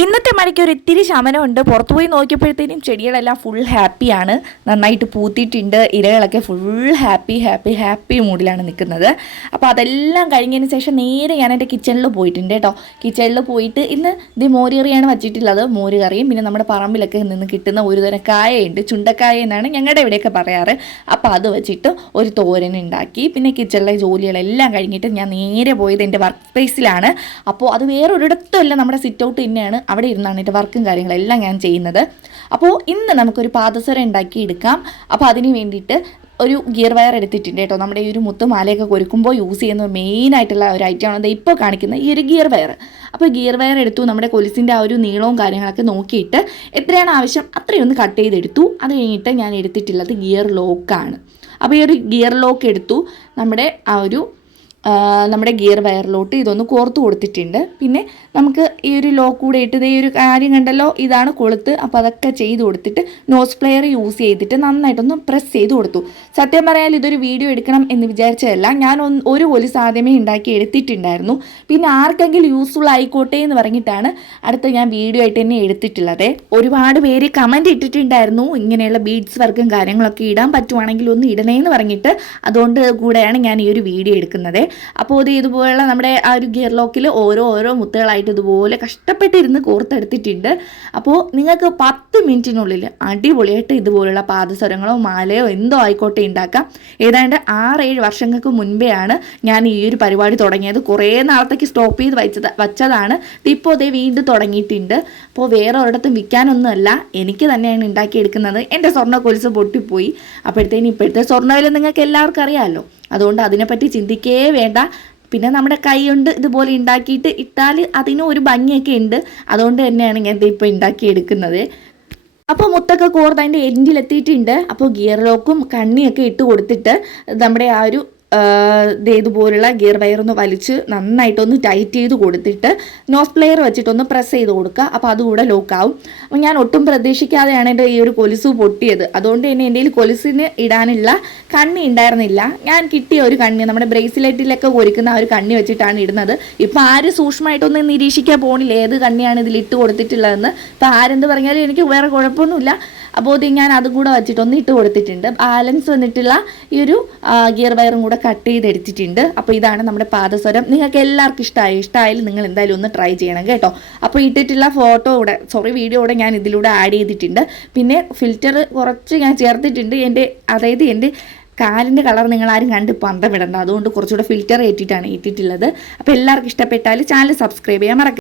ഇന്നത്തെ മഴയ്ക്ക് ഒരു ഇത്തിരി ശമനമുണ്ട്. പുറത്തു പോയി നോക്കിയപ്പോഴത്തേനും ചെടികളെല്ലാം ഫുൾ ഹാപ്പിയാണ് നന്നായിട്ട് പൂത്തിയിട്ടുണ്ട്. ഇരകളൊക്കെ ഫുൾ ഹാപ്പി ഹാപ്പി ഹാപ്പി മൂഡിലാണ് നിൽക്കുന്നത്. അപ്പോൾ അതെല്ലാം കഴിഞ്ഞതിന് ശേഷം നേരെ ഞാൻ എന്റെ കിച്ചണിൽ പോയിട്ടുണ്ട് കേട്ടോ. കിച്ചണിൽ പോയിട്ട് ഇന്ന് ഇത് മോരുകറിയാണ് വച്ചിട്ടുള്ളത്. മോരുകറിയും പിന്നെ നമ്മുടെ പറമ്പിലൊക്കെ നിന്ന് കിട്ടുന്ന ഒരു തരം കായയുണ്ട്. ചുണ്ടക്കായ എന്നാണ് ഞങ്ങളുടെ ഇവിടെയൊക്കെ പറയാറ്. അപ്പോൾ അത് വെച്ചിട്ട് ഒരു തോരൻ ഉണ്ടാക്കി. പിന്നെ കിച്ചണിലെ ജോലികളെല്ലാം കഴിഞ്ഞിട്ട് ഞാൻ നേരെ പോയത് എന്റെ വർക്ക് സ്പേസിലാണ് അപ്പോൾ അത് വേറൊരിടത്തുമല്ല നമ്മുടെ സിറ്റ് ഔട്ട് തന്നെയാണ്. അവിടെ ഇരുന്നാണ് എന്റെ വർക്കും കാര്യങ്ങളെല്ലാം ഞാൻ ചെയ്യുന്നത്. അപ്പോൾ ഇന്ന് നമുക്കൊരു പാദസരം ഉണ്ടാക്കി എടുക്കാം അപ്പോൾ അതിന് വേണ്ടിയിട്ട് ഒരു ഗിയർ വയർ എടുത്തിട്ടുണ്ട് കേട്ടോ. നമ്മുടെ ഈ ഒരു മുത്തുമാലയൊക്കെ കൊരുക്കുമ്പോൾ യൂസ് ചെയ്യുന്ന മെയിൻ ആയിട്ടുള്ള ഒരു ഐറ്റമാണ് ആണ് ഇപ്പോൾ കാണിക്കുന്ന ഈ ഒരു ഗിയർ വയർ. അപ്പോൾ ഗിയർ വയർ എടുത്തു നമ്മുടെ കൊലിസിന്റെ ആ ഒരു നീളവും കാര്യങ്ങളൊക്കെ നോക്കിയിട്ട് എത്രയാണ് ആവശ്യം അത്രയൊന്ന് കട്ട് ചെയ്തെടുത്തു. അത് കഴിഞ്ഞിട്ട് ഞാൻ എടുത്തിട്ടുള്ളത് ഗിയർ ലോക്കാണ്. അപ്പോൾ ഈ ഒരു ഗിയർ ലോക്ക് എടുത്തു. നമ്മുടെ ആ ഒരു നമ്മുടെ ഗിയർ വയറിലോട്ട് ഇതൊന്ന് കോർത്ത് കൊടുത്തിട്ടുണ്ട്. പിന്നെ നമുക്ക് ഈ ഒരു ലോ കൂടെ ഇട്ട് ഈ ഒരു കാര്യം കണ്ടല്ലോ? ഇതാണ് കൊളുത്ത്. അപ്പോൾ അതൊക്കെ ചെയ്ത് കൊടുത്തിട്ട് നോസ് പ്ലെയർ യൂസ് ചെയ്തിട്ട് നന്നായിട്ടൊന്ന് പ്രസ് ചെയ്ത് കൊടുത്തു. സത്യം പറയാൻ ഇതൊരു വീഡിയോ എടുക്കണം എന്ന് വിചാരിച്ചതല്ല. ഞാൻ ഒരു കൊലിസ് ആദ്യമേ ഉണ്ടാക്കി എടുത്തിട്ടുണ്ടായിരുന്നു. പിന്നെ ആർക്കെങ്കിലും യൂസ്ഫുൾ ആയിക്കോട്ടെ എന്ന് പറഞ്ഞിട്ടാണ് അടുത്ത ഞാൻ വീഡിയോ ആയിട്ട് തന്നെ എടുത്തിട്ടുള്ളത്. ഒരുപാട് പേര് കമന്റ് ഇട്ടിട്ടുണ്ടായിരുന്നു. ഇങ്ങനെയുള്ള ബീഡ്സ് വർക്കും കാര്യങ്ങളൊക്കെ ഇടാൻ പറ്റുവാണെങ്കിൽ ഒന്ന് ഇടണേന്ന് പറഞ്ഞിട്ട് അതുകൊണ്ട് കൂടെയാണ് ഞാൻ ഈ ഒരു വീഡിയോ എടുക്കുന്നത്. അപ്പോൾ ഇത് ഇതുപോലുള്ള നമ്മുടെ ആ ഒരു ഗിയർ ലോക്കിൽ ഓരോ ഓരോ മുത്തുകളായിട്ട് ഇതുപോലെ കഷ്ടപ്പെട്ടിരുന്ന് കോർത്തെടുത്തിട്ടുണ്ട്. അപ്പോൾ നിങ്ങൾക്ക് പത്ത് മിനിറ്റിനുള്ളിൽ അടിപൊളിയായിട്ട് ഇതുപോലുള്ള പാദസരങ്ങളോ മാലയോ എന്തോ ആയിക്കോട്ടെ ഉണ്ടാക്കാം. ഏതാണ്ട് ആറേഴ് വർഷങ്ങൾക്ക് മുൻപെയാണ് ഞാൻ ഈ ഒരു പരിപാടി തുടങ്ങിയത്. കുറേ നാളത്തേക്ക് സ്റ്റോപ്പ് ചെയ്ത് വെച്ചത് വച്ചതാണ്. ഇപ്പോൾ അതേ വീണ്ടും തുടങ്ങിയിട്ടുണ്ട്. അപ്പോൾ വേറെ ഒരിടത്തും വിൽക്കാനൊന്നുമല്ല. എനിക്ക് തന്നെയാണ് ഉണ്ടാക്കിയെടുക്കുന്നത്. എന്റെ സ്വർണ കൊലുസ് പൊട്ടിപ്പോയി. അപ്പോഴത്തേനും ഇപ്പോഴത്തെ സ്വർണവില നിങ്ങൾക്ക് എല്ലാവർക്കും അറിയാമല്ലോ. അതുകൊണ്ട് അതിനെപ്പറ്റി ചിന്തിക്കേ വേണ്ട. പിന്നെ നമ്മുടെ കൈ കൊണ്ട് ഇതുപോലെ ഉണ്ടാക്കിയിട്ട് ഇട്ടാൽ അതിനും ഒരു ഭംഗിയൊക്കെ ഉണ്ട്. അതുകൊണ്ട് തന്നെയാണ് ഞാൻ ഇപ്പോൾ ഉണ്ടാക്കിയെടുക്കുന്നത്. അപ്പോൾ മുത്തൊക്കെ കോർത്ത് അതിന്റെ എൻഡിലെത്തിയിട്ടുണ്ട്. അപ്പോൾ ഗിയർ ലോക്കും കണ്ണിയൊക്കെ ഇട്ട് കൊടുത്തിട്ട് നമ്മുടെ ആ ഒരു ഇതുപോലുള്ള ഗിയർ വയറൊന്ന് വലിച്ച് നന്നായിട്ടൊന്ന് ടൈറ്റ് ചെയ്ത് കൊടുത്തിട്ട് നോസ് പ്ലെയർ വെച്ചിട്ടൊന്ന് പ്രസ് ചെയ്ത് കൊടുക്കുക. അപ്പോൾ അതുകൂടെ ലോക്കാവും അപ്പം ഞാൻ ഒട്ടും പ്രതീക്ഷിക്കാതെയാണ് എന്റെ ഈ ഒരു കൊലുസ് പൊട്ടിയത്. അതുകൊണ്ട് തന്നെ എന്റെ കയ്യിൽ കൊലുസിന് ഇടാനുള്ള കണ്ണി ഉണ്ടായിരുന്നില്ല. ഞാൻ കിട്ടിയ ഒരു കണ്ണി നമ്മുടെ ബ്രേസ്ലെറ്റിലൊക്കെ ഒരുക്കുന്ന ആ ഒരു കണ്ണി വെച്ചിട്ടാണ് ഇടുന്നത്. ഇപ്പോൾ ആര് സൂക്ഷ്മമായിട്ടൊന്നും നിരീക്ഷിക്കാൻ പോണില്ല. ഏത് കണ്ണിയാണ് ഇതിൽ ഇട്ട് കൊടുത്തിട്ടുള്ളതെന്ന്. ഇപ്പോൾ ആരെന്ത് പറഞ്ഞാലും എനിക്ക് വേറെ കുഴപ്പമൊന്നുമില്ല. അപ്പോൾ ഇത് ഞാൻ അതും കൂടെ വെച്ചിട്ടൊന്ന് ഇട്ട് കൊടുത്തിട്ടുണ്ട്. ബാലൻസ് വന്നിട്ടുള്ള ഈ ഒരു ഗിയർ വയറും കൂടെ കട്ട് ചെയ്ത് എടുത്തിട്ടുണ്ട്. അപ്പോൾ ഇതാണ് നമ്മുടെ പാദസ്വരം. നിങ്ങൾക്ക് എല്ലാവർക്കും ഇഷ്ടമായി ഇഷ്ടമായാലും നിങ്ങൾ എന്തായാലും ഒന്ന് ട്രൈ ചെയ്യണം കേട്ടോ. അപ്പോൾ ഇട്ടിട്ടുള്ള ഫോട്ടോ ഇവിടെ സോറി വീഡിയോ കൂടെ ഞാൻ ഇതിലൂടെ ആഡ് ചെയ്തിട്ടുണ്ട്. പിന്നെ ഫിൽറ്റർ കുറച്ച് ഞാൻ ചേർത്തിട്ടുണ്ട്. എന്റെ അതായത് എന്റെ കാലിന്റെ കളർ നിങ്ങൾ ആരും കണ്ട് പന്തം വിടണ്ട അതുകൊണ്ട് കുറച്ചുകൂടെ ഫിൽറ്റർ ഏറ്റിട്ടാണ് ഏറ്റിട്ടുള്ളത്. അപ്പോൾ എല്ലാവർക്കും ഇഷ്ടപ്പെട്ടാൽ ചാനൽ സബ്സ്ക്രൈബ് ചെയ്യാൻ മറക്കരുത്.